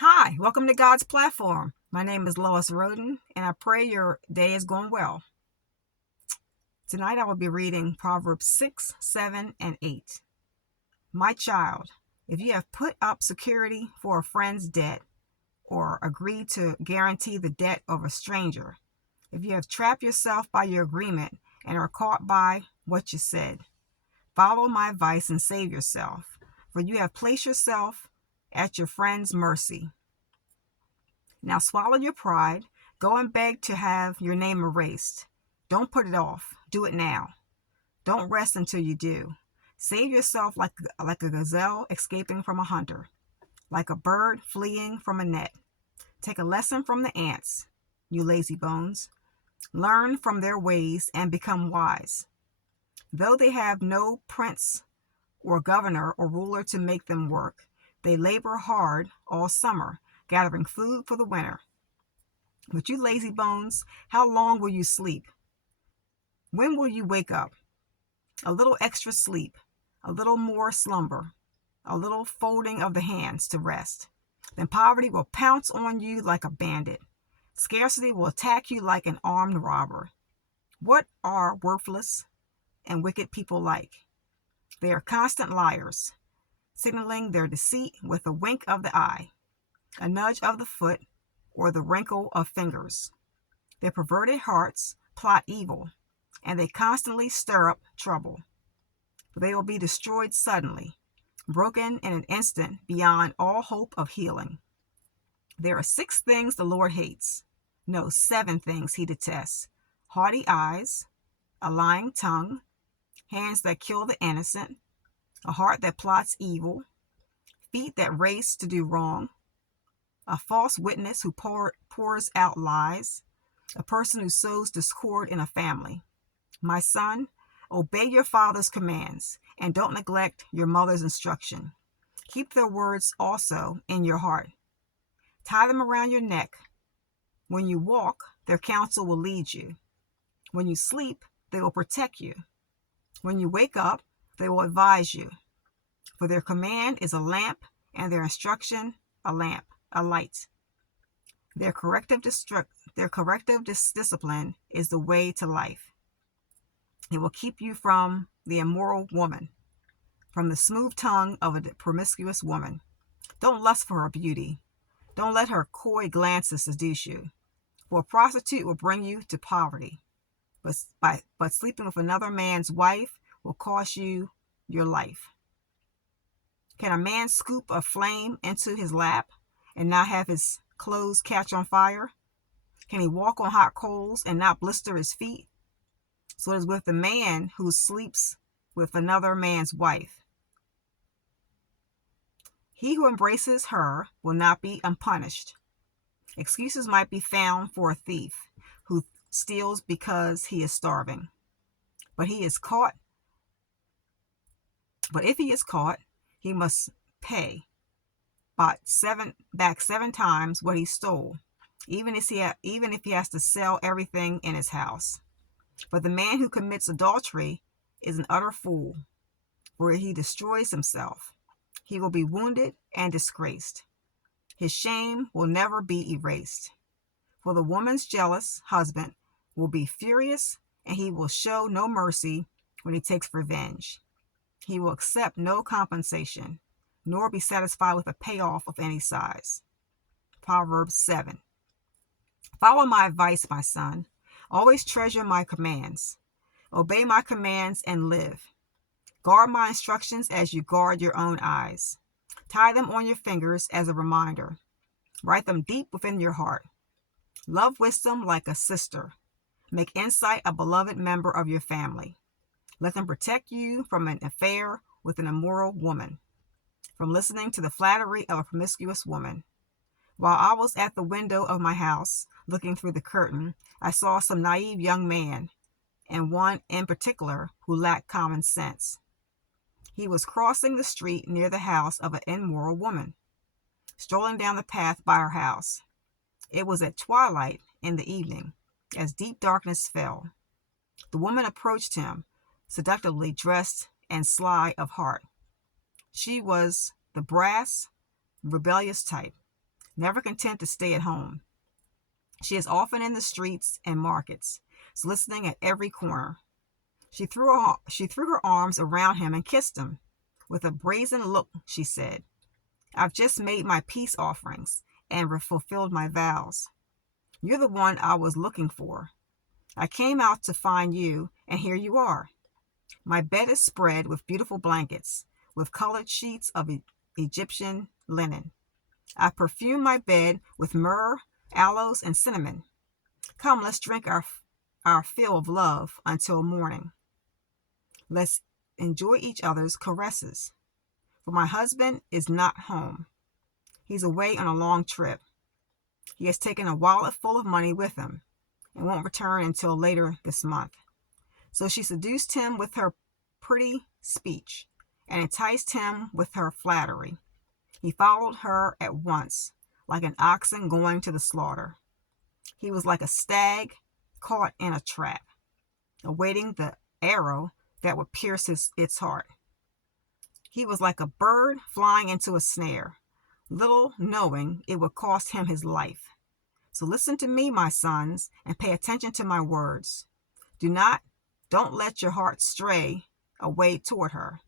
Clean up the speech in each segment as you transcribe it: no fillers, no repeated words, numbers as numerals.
Hi, welcome to God's platform. My name is Lois Roden, and I pray your day is going well. Tonight I will be reading Proverbs 6, 7, and 8. My child, if you have put up security for a friend's debt or agreed to guarantee the debt of a stranger, if you have trapped yourself by your agreement and are caught by what you said, follow my advice and save yourself, for you have placed yourself at your friend's mercy. Now swallow your pride. Go and beg to have your name erased. Don't put it off. Do it now. Don't rest until you do. Save yourself like a gazelle escaping from a hunter, like a bird fleeing from a net. Take a lesson from the ants, you lazy bones. Learn from their ways and become wise. Though they have no prince or governor or ruler to make them work, they labor hard all summer, gathering food for the winter. But you lazy bones, how long will you sleep? When will you wake up? A little extra sleep, a little more slumber, a little folding of the hands to rest. Then poverty will pounce on you like a bandit. Scarcity will attack you like an armed robber. What are worthless and wicked people like? They are constant liars, signaling their deceit with a wink of the eye, a nudge of the foot, or the wrinkle of fingers. Their perverted hearts plot evil, and they constantly stir up trouble. They will be destroyed suddenly, broken in an instant beyond all hope of healing. There are 6 things the Lord hates. No, 7 things he detests: haughty eyes, a lying tongue, hands that kill the innocent, a heart that plots evil, feet that race to do wrong, a false witness who pours out lies, a person who sows discord in a family. My son, obey your father's commands and don't neglect your mother's instruction. Keep their words also in your heart. Tie them around your neck. When you walk, their counsel will lead you. When you sleep, they will protect you. When you wake up, they will advise you. For their command is a lamp, and their instruction a light. Their corrective discipline is the way to life. It will keep you from the immoral woman, from the smooth tongue of a promiscuous woman. Don't lust for her beauty. Don't let her coy glances seduce you. For a prostitute will bring you to poverty, but sleeping with another man's wife will cost you your life. Can a man scoop a flame into his lap and not have his clothes catch on fire? Can he walk on hot coals and not blister his feet? So it is with the man who sleeps with another man's wife. He who embraces her will not be unpunished. Excuses might be found for a thief who steals because he is starving. But if he is caught, he must pay back 7 times what he stole, even if he has to sell everything in his house. But the man who commits adultery is an utter fool, for he destroys himself. He will be wounded and disgraced. His shame will never be erased. For the woman's jealous husband will be furious, and he will show no mercy when he takes revenge. He will accept no compensation, nor be satisfied with a payoff of any size. Proverbs 7. Follow my advice, my son. Always treasure my commands. Obey my commands and live. Guard my instructions as you guard your own eyes. Tie them on your fingers as a reminder. Write them deep within your heart. Love wisdom like a sister. Make insight a beloved member of your family. Let them protect you from an affair with an immoral woman, from listening to the flattery of a promiscuous woman. While I was at the window of my house, looking through the curtain, I saw some naive young man, and one in particular who lacked common sense. He was crossing the street near the house of an immoral woman, strolling down the path by her house. It was at twilight in the evening, as deep darkness fell. The woman approached him, seductively dressed and sly of heart. She was the brass, rebellious type. never content to stay at home. She is often in the streets and markets, soliciting at every corner. She threw her arms around him and kissed him. With a brazen look, she said, "I've just made my peace offerings and fulfilled my vows. You're the one I was looking for. I came out to find you, and here you are. My bed is spread with beautiful blankets, with colored sheets of Egyptian linen. I perfume my bed with myrrh, aloes, and cinnamon. Come, let's drink our fill of love until morning. Let's enjoy each other's caresses. For my husband is not home. He's away on a long trip. He has taken a wallet full of money with him and won't return until later this month." So she seduced him with her pretty speech and enticed him with her flattery. He followed her at once, like an oxen going to the slaughter. He was like a stag caught in a trap, awaiting the arrow that would pierce its heart. He was like a bird flying into a snare, little knowing it would cost him his life. So listen to me, my sons, and pay attention to my words. Don't let your heart stray away toward her.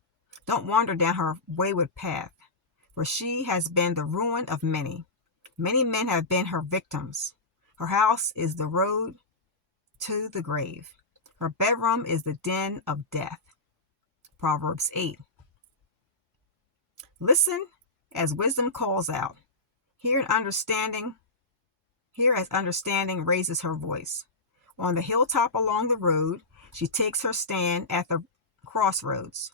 Don't wander down her wayward path, for she has been the ruin of many. Many men have been her victims. Her house is the road to the grave. Her bedroom is the den of death. Proverbs 8. Listen as wisdom calls out. Hear as understanding raises her voice. On the hilltop along the road, she takes her stand at the crossroads.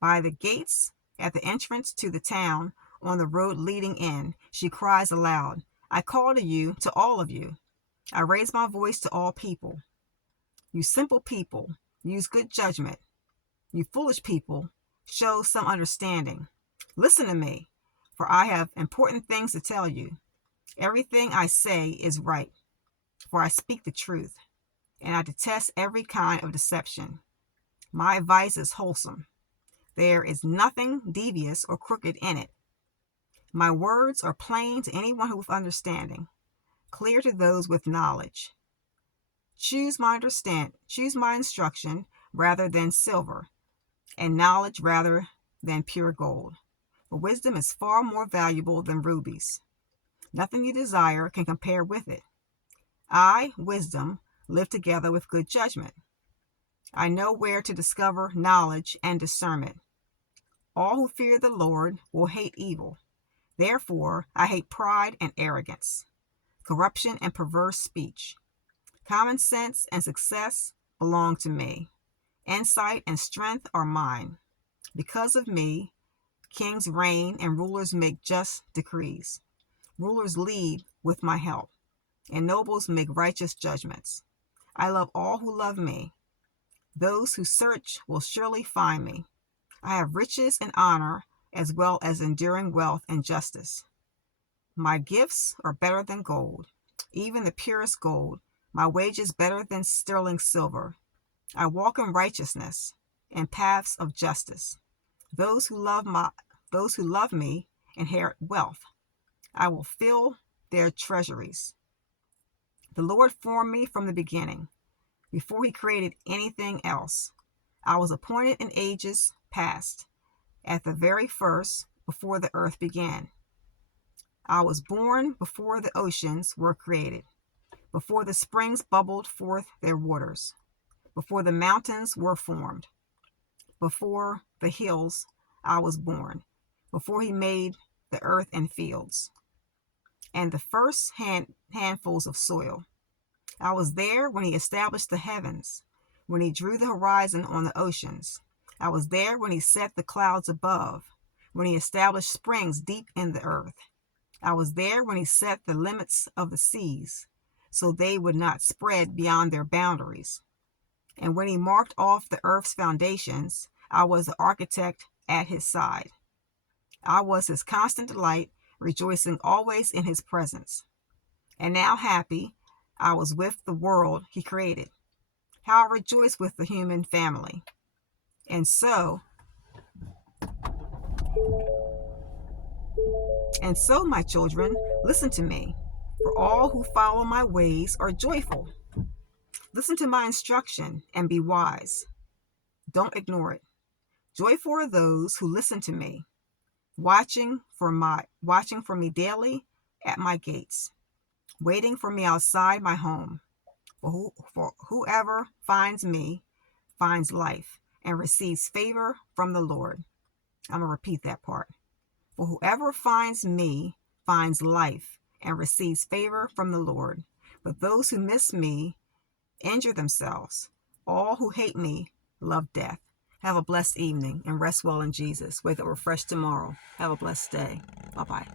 By the gates, at the entrance to the town, on the road leading in, she cries aloud, "I call to all of you. I raise my voice to all people. You simple people, use good judgment. You foolish people, show some understanding. Listen to me, for I have important things to tell you. Everything I say is right, for I speak the truth, and I detest every kind of deception. My advice is wholesome. There is nothing devious or crooked in it. My words are plain to anyone with understanding, clear to those with knowledge. Choose my instruction rather than silver, and knowledge rather than pure gold. For wisdom is far more valuable than rubies. Nothing you desire can compare with it. I, wisdom, live together with good judgment. I know where to discover knowledge and discernment. All who fear the Lord will hate evil. Therefore, I hate pride and arrogance, corruption and perverse speech. Common sense and success belong to me. Insight and strength are mine. Because of me, kings reign and rulers make just decrees. Rulers lead with my help, and nobles make righteous judgments. I love all who love me. Those who search will surely find me. I have riches and honor, as well as enduring wealth and justice. My gifts are better than gold, even the purest gold. My wages better than sterling silver. I walk in righteousness, in paths of justice. Those who love me inherit wealth. I will fill their treasuries. The Lord formed me from the beginning, before he created anything else. I was appointed in ages past, at the very first, before the earth began. I was born before the oceans were created, before the springs bubbled forth their waters, before the mountains were formed, before the hills I was born, before he made the earth and fields, and the first handfuls of soil. I was there when he established the heavens, when he drew the horizon on the oceans. I was there when he set the clouds above, when he established springs deep in the earth. I was there when he set the limits of the seas, so they would not spread beyond their boundaries. And when he marked off the earth's foundations, I was the architect at his side. I was his constant delight, rejoicing always in his presence. And now happy, I was with the world he created. How I rejoice with the human family. And so And so, my children, listen to me, for all who follow my ways are joyful. Listen to my instruction and be wise. Don't ignore it. Joyful are those who listen to me, watching for me daily at my gates, waiting for me outside my home. For whoever finds me finds life and receives favor from the Lord. I'm going to repeat that part. For whoever finds me finds life and receives favor from the Lord. But those who miss me injure themselves. All who hate me love death. Have a blessed evening and rest well in Jesus. Wake up refreshed tomorrow. Have a blessed day. Bye-bye.